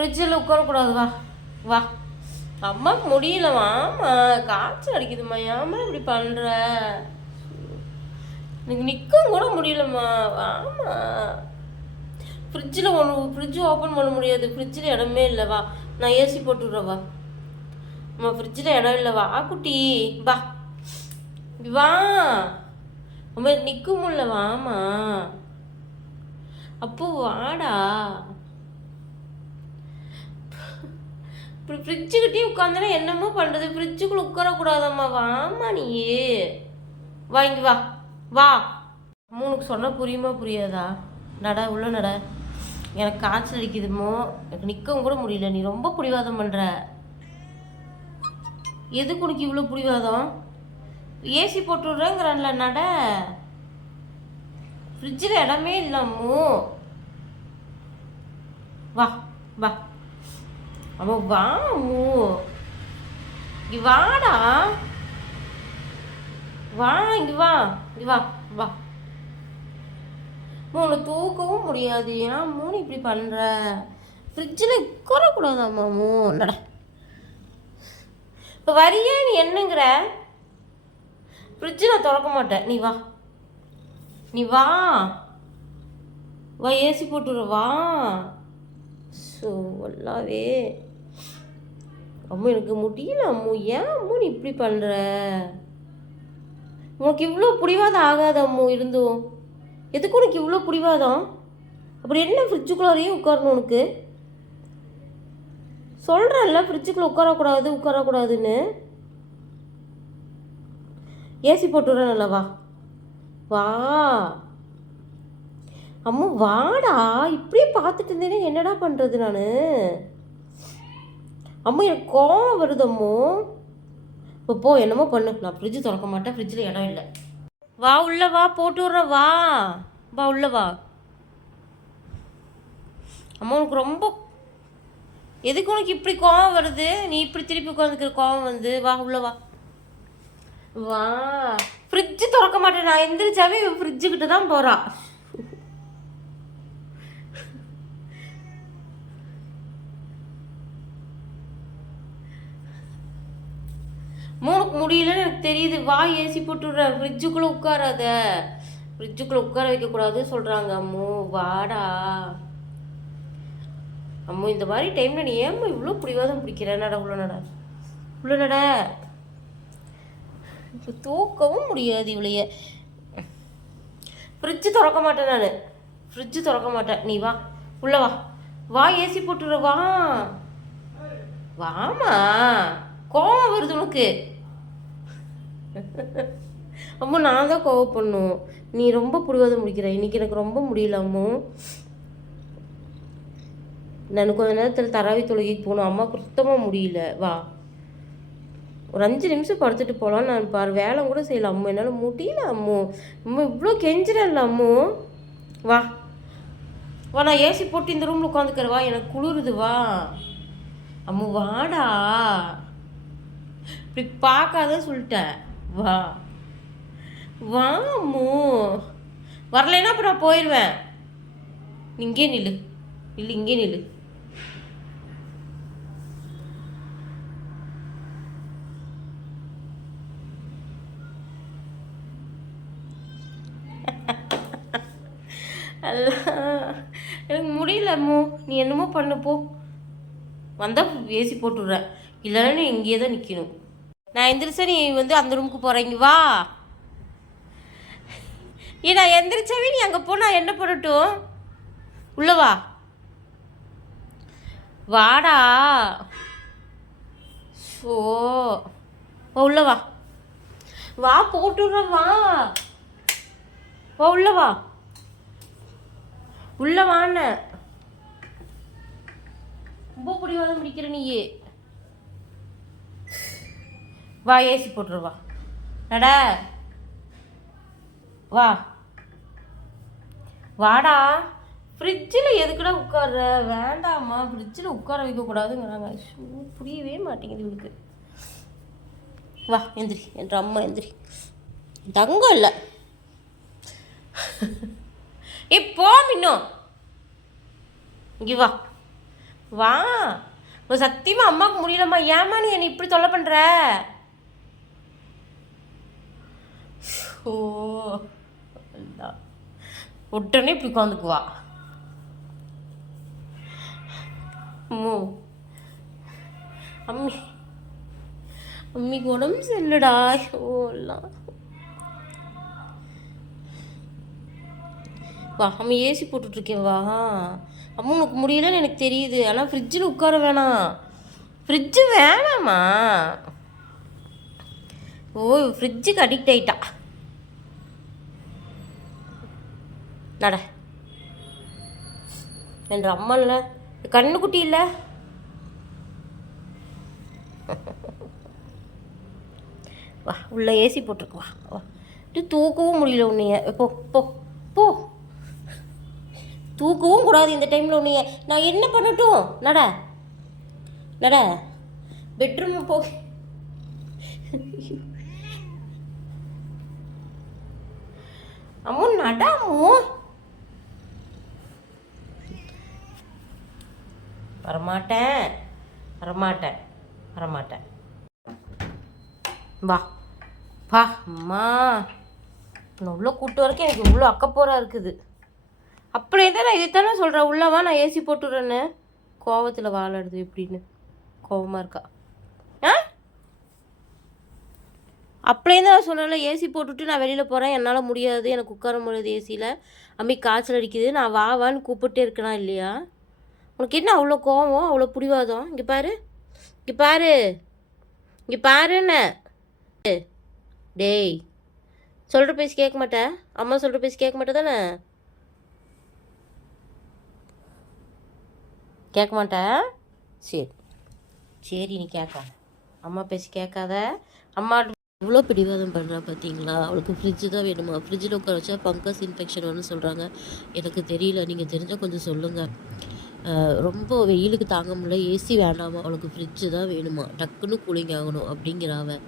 ஃப்ரிட்ஜில் உட்காரக்கூடாது. வா வா. அம்மா முடியல வாமா காய்ச்சல் அடிக்குதும்மா. ஏம்மா இப்படி பண்ணுற எனக்கு நிற்கவும் கூட முடியலம்மா. வாமா ஃப்ரிட்ஜில் ஒன்று ஃப்ரிட்ஜ் ஓப்பன் பண்ண முடியாது. ஃப்ரிட்ஜில் இடமே இல்லை. வா. நான் ஏசி போட்டுடுறவா வா. அம்மா ஃப்ரிட்ஜில் இடம் இல்லை. வா குட்டி. வா. வா. அம்மா நிற்கும் முடியல வாமா அப்போ வாடா. இப்படி ஃப்ரிட்ஜுக்கிட்டே உட்காந்துனா என்னமோ பண்ணுறது ஃப்ரிட்ஜுக்குள்ளே உட்காரக்கூடாதம்மா. வாமா நீ வாங்கி வா. வா. மூணுக்கு சொன்னால் புரியுமா புரியாதா? நட உள்ள நட. எனக்கு காய்ச்சல் அடிக்குதுமோ? எனக்கு நிற்கவும் கூட முடியல. நீ ரொம்ப பிடிவாதம் பண்ணுற எதுக்கு உனக்கு இவ்வளோ பிடிவாதம்? ஏசி போட்டு விட்றேங்கிறான்ல நட. ஃப்ரிட்ஜில் இடமே இல்லாமோ? வா வா. அம்மா வா அம்மு வாடா. வா இங்க வா இங்க வா வா. மூணு தூக்கவும் முடியாது. ஏன்னா மூணு இப்படி பண்ணுற ஃப்ரிட்ஜில் உட்காரக்கூடாதாம்மா மூ. நட இப்போ வரியே நீ என்னங்கிற? ஃப்ரிட்ஜு நான் திறக்க மாட்டேன். நீ வா. நீ வா. வா ஏசி போட்டுரு வா. ஸோ எல்லாவே அம்மா எனக்கு முடியல அம்மு. ஏன் அம்மு நீ இப்படி பண்ணுற உனக்கு இவ்வளோ பிடிவாதம் ஆகாத அம்மு இருந்தும். எதுக்கு உனக்கு இவ்வளோ பிடிவாதம்? அப்புறம் என்ன ஃப்ரிட்ஜுக்குள்ளாரையே உட்காரணும் உனக்கு? சொல்கிறேன்ல ஃப்ரிட்ஜுக்குள்ளே உட்காரக்கூடாது உட்காரக்கூடாதுன்னு. ஏசி போட்டுடுறேன்ல வா. வா. அம்மா வாடா. இப்படியே பார்த்துட்டு இருந்தேனே என்னடா பண்ணுறது நான்? அம்மா எனக்கு கோவம் வருது அம்மோ. இப்போ போ என்னமோ பண்ணு. நான் ஃப்ரிட்ஜ் திறக்க மாட்டேன். ஃப்ரிட்ஜில் இடம் இல்லை. வா உள்ள வா. போட்டு விட்றேன். வா. வா உள்ள வா. அம்மா உனக்கு ரொம்ப எதுக்கு உனக்கு இப்படி கோவம் வருது? நீ இப்படி திருப்பி உட்காந்துக்கிற கோவம் வந்து. வா உள்ள வா. வா. ஃப்ரிட்ஜு திறக்க மாட்டேன். நான் எந்திரிச்சாவே ஃப்ரிட்ஜுக்கிட்ட தான் போகிறா முடியலன்னு எனக்கு தெரியுது. வா ஏசி போட்டுடுற. ஃப்ரிட்ஜுக்குள்ளே உட்காராத. ஃப்ரிட்ஜுக்குள்ளே உட்கார வைக்கக்கூடாது சொல்கிறாங்க அம்மு வாடா. அம்மு இந்த மாதிரி டைமில் நீ ஏம்மா இவ்வளோ பிடிவாதம் பிடிக்கிற? நட உள்ள நட. உள்ள நட. இப்போ தூக்கவும் முடியாது இவளைய. ஃப்ரிட்ஜு திறக்க மாட்டேன் நான். ஃப்ரிட்ஜு திறக்க மாட்டேன். நீ வா. உள்ள வா. வா ஏசி போட்டுடுற வா. வாமா கோவம் வருது உனக்கு. அம்மா நான் தான் கோவப்படணும். நீ ரொம்ப பிடிவாதம் முடிக்கிற. இன்னைக்கு எனக்கு ரொம்ப முடியல நான் கொஞ்ச நேரத்தில் தராவி தொழுகைக்கு போகணும். அம்மாவுக்கு சுத்தமாக முடியல. வா. ஒரு அஞ்சு நிமிஷம் படுத்துட்டு போகலாம் நான் பாரு. வேலை கூட செய்யலாம் அம்மு. என்னால் முடியல அம்மு. அம்மா இவ்வளோ கெஞ்சிடல அம்மு. வா. வா நான் ஏசி போட்டு இந்த ரூமில் உட்காந்துக்கிறேன். வா எனக்கு குளிருது வா. அம்மு வாடா. இப்படி பார்க்காத சொல்லிட்டேன். வா. வா அம்மு. வரலைன்னா அப்புறம் நான் போயிடுவேன் இங்கே நில்லு. இல்லை இங்கே நில்லு. அல்ல. எனக்கு முடியல அம்மு. நீ என்னமோ பண்ணு போ. வந்தால் ஏசி போட்டுடுற இல்லைன்னா நீ இங்கேயே தான் நிற்கணும் நான் எந்திரிச்சா நீ வந்து அந்த ரூமுக்கு போகிறீங்க வா. ஏ நான் எந்திரிச்சாவே நீ அங்கே போனால் என்ன பண்ணட்டும் உள்ளவா வாடா. ஸோ ஓ உள்ளவா வா. வா போட்டுடுறேன் வா. ஓ உள்ள வா. ரொம்ப பிடிவாதம் முடிக்கிற நீயே. வா ஏசி போட்டுருவா நடா. வா. வாடா. ஃப்ரிட்ஜில் எதுக்குடா உட்கார்ற? வேண்டாம்மா. ஃப்ரிட்ஜில் உட்கார வைக்கக்கூடாதுங்கிறாங்க. ஷூ புரியவே மாட்டேங்குது இவளுக்கு. வா எந்திரி. என்ற அம்மா எந்திரி. தங்கம் இல்லை. ஏ போ இன்னும் இங்கே வா. வா. இப்போ சத்தியமாக அம்மாவுக்கு முடியலம்மா. ஏம்மா நீ என்னை இப்படி தொல்லை பண்ணுற ஓ உடனே இப்படி உட்காந்துக்குவா. அம்மோ. அம்மி. அம்மிக்கு உடம்பு சரியில்லடா. ஓ வா அம்மா ஏசி போட்டுட்ருக்கேன் வா. அம்மா உனக்கு முடியலன்னு எனக்கு தெரியுது. ஆனால் ஃப்ரிட்ஜில் உட்கார வேணாம். ஃப்ரிட்ஜு வேணாமா ஓ ஃப்ரிட்ஜுக்கு அடிக்ட் ஆயிட்டா. நட. என்ற அம்மா இல்லை கண்ணுக்குட்டி இல்லை? வா உள்ள ஏசி போட்டிருக்கு வா வா. இது தூக்கவும் முடியல உன்னைய. போ போ போ. தூக்கவும் கூடாது இந்த டைமில் உன்னைய. நான் என்ன பண்ணட்டும்? நட. நட. பெட்ரூம் போ. அம்மு நட அம்மு. வரமாட்டேன். வரமாட்டேன். வரமாட்டேன். வா. பா அம்மா. நான் உள்ளே கூட்டு வரைக்கும் எனக்கு இவ்வளோ அக்கப்போராக இருக்குது. அப்படியே தான் நான் இதைத்தானே சொல்கிறேன் உள்ளவா நான் ஏசி போட்டுடுறேன்னு. கோவத்தில் வாழடுது எப்படின்னு. கோவமாக இருக்கா ஆ அப்படியே தான் நான் ஏசி போட்டுட்டு நான் வெளியில் போகிறேன் என்னால் முடியாது எனக்கு உட்கார முடியாது ஏசியில். அம்மி காய்ச்சல் அடிக்குது நான் வா வான்னு கூப்பிட்டே இருக்கனா இல்லையா? உனக்கு என்ன அவ்வளோ கோவம் அவ்வளோ பிடிவாதம்? இங்கே பாரு இங்கே பாரு இங்கே பாருன்னு டேய் சொல்கிற பேசி கேட்க மாட்டேன் அம்மா சொல்கிற பேசி கேட்க மாட்டே தானே? கேட்க மாட்டேன் சரி. சரி நீ கேட்க. அம்மா பேசி கேட்காத. அம்மா இவ்வளோ பிடிவாதம் பண்ணுறா பார்த்தீங்களா அவளுக்கு ஃப்ரிட்ஜு தான் வேணுமா? ஃப்ரிட்ஜில் உட்கார வச்சா பங்கஸ் இன்ஃபெக்ஷன் வரும்னு சொல்கிறாங்க எனக்கு தெரியல. நீங்கள் தெரிஞ்சால் கொஞ்சம் சொல்லுங்கள் ரொம்ப வெயிலுக்கு தாங்க முடியல. ஏசி வேண்டாமா? அவளுக்கு ஃப்ரிட்ஜு தான் வேணுமா? டக்குன்னு கூலிங் ஆகணும் அப்படிங்கிறாவ